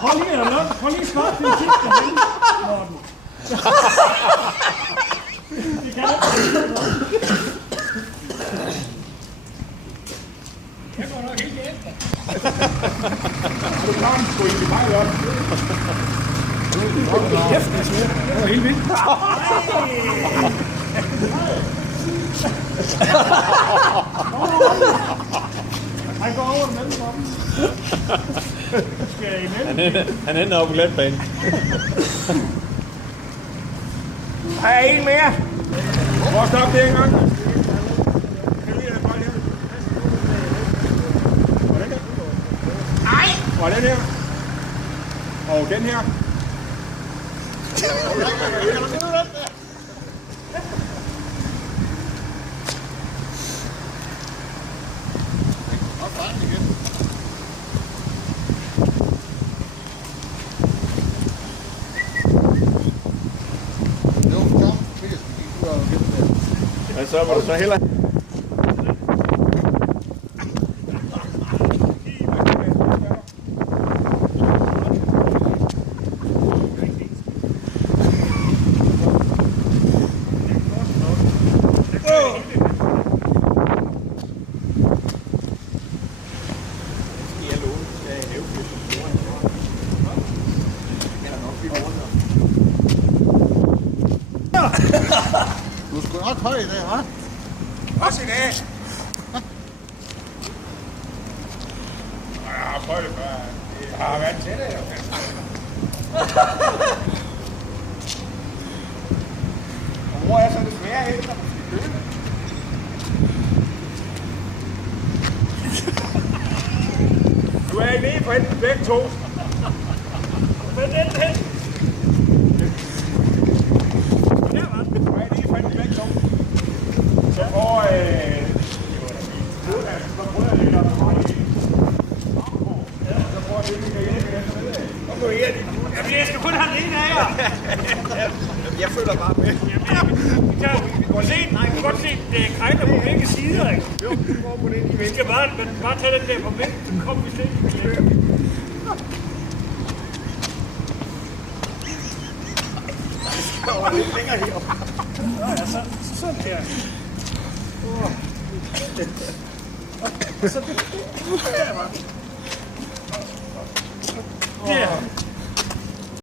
Prøv lige at svare til det sidste, Morten. Det kan jeg går nok helt efter. Du kan sgu ikke mig op. Det var helt vildt. Han går over den anden sammen. Skal jeg imellem? Han ender op i letbanen. Har jeg en mere? Prøv at stoppe det en gang. Nej! Og den her. Og den her. Men så må du så hellere... Du er sgu nok høj i dag, hva'? Også i dag. Jeg har prøvet det før. Jeg har været til det, jo. Og hvor er så det svære efter, man skal købe? Du er lige på enten begge to. Hvad er den hen? Du er lige på enten begge to. Så får så prøver jeg lidt at holde i. Så får jeg lidt at hjælpe efter det. Og nu er det. Jamen, jeg skal kun have den ene af jer. Jeg følger bare med. Vi kan godt se, det er krejler på begge sider, ikke? Jo, vi går på den. Vi skal bare tage den der på midten, så kommer vi slet ikke til. Der var lidt længere heroppe. Nå ja, sådan her. Så der var. Ja.